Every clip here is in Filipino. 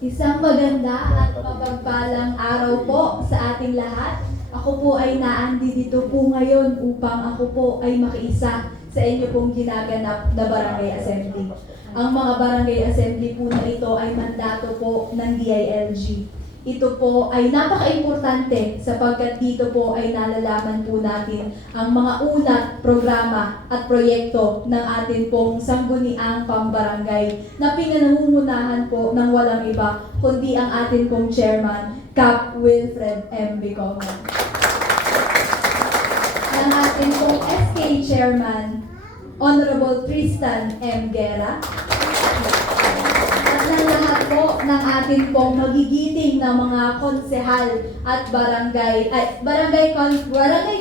Isang maganda at mapagpalang araw po sa ating lahat. Ako po ay naandito po ngayon upang ako po ay makiisa sa inyo pong ginaganap na Barangay Assembly. Ang mga Barangay Assembly po na ito ay mandato po ng DILG. Ito po ay napaka-importante sapagkat dito po ay nalalaman po natin ang mga unat, programa at proyekto ng atin pong sangguniang pambarangay na pinangungunahan po ng walang iba kundi ang atin pong chairman, Cap Wilfred M. Bicoman. Ang atin pong SK chairman, Honorable Tristan M. Guerra. Ng lahat po ng ating pong magigiting na mga konsehal at barangay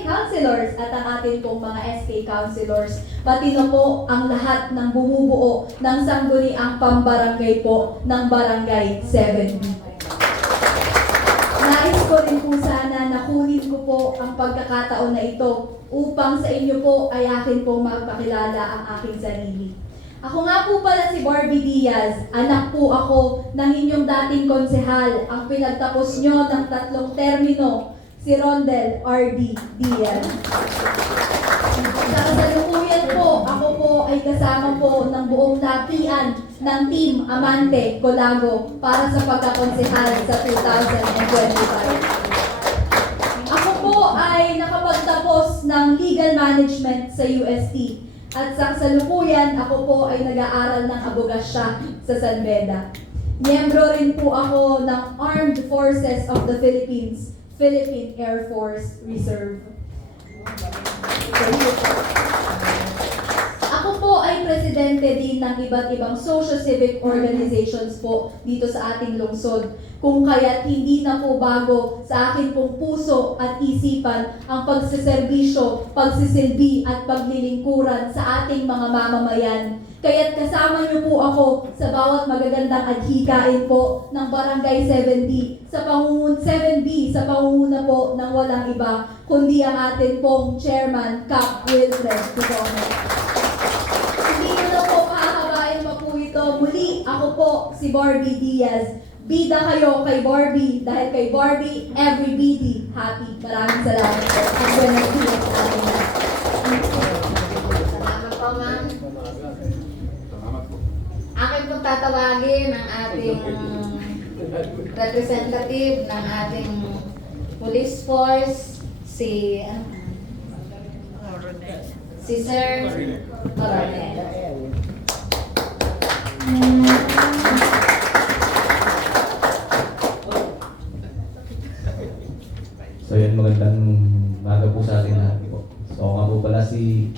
councilors at ang ating pong mga SK councilors, pati na po ang lahat ng bumubuo ng sangguniang pambarangay po ng Barangay 7B. Nais ko rin po sana na kunin ko po ang pagkakataon na ito upang sa inyo po ay akin pong magpakilala ang aking sarili. Ako nga po pala si Barbie Diaz, anak po ako ng inyong dating konsehal, ang pinagtapos nyo ng 3 termino, si Rondel R.D. Diaz. Sa kasalukuyan po, ako po ay kasama po ng buong lapian ng Team Amante Colago para sa pagkakonsehal sa 2025. Ako po ay nakapagtapos ng legal management sa UST. At sa kasalukuyan, ako po ay nag-aaral ng abogasya sa San Beda. Miyembro rin po ako ng Armed Forces of the Philippines, Philippine Air Force Reserve. Ako po ay presidente din ng iba't ibang socio-civic organizations po dito sa ating lungsod. Kung kaya't hindi na po bago sa akin pong puso at isipan ang pagsiservisyo, pagsisilbi at paglilingkuran sa ating mga mamamayan. Kaya't kasama niyo po ako sa bawat magagandang adhikain po ng Barangay 7B sa pangunguna po ng walang iba kundi ang atin pong chairman, Cap Wilfred Bicoman. Hindi nyo na po makakabayan pa po ito. Muli, ako po si Barbie Diaz. Bida kayo kay Barbie dahil kay Barbie, every BD happy. Maraming salamat po. Ang buenos dias sa ating lahat. Salamat po, ma'am. Akin pong tatawagin ang ating representative ng ating police force, si Sir Coronel. So yun, magandang umaga po sa ating lahat po. So ako nga po pala si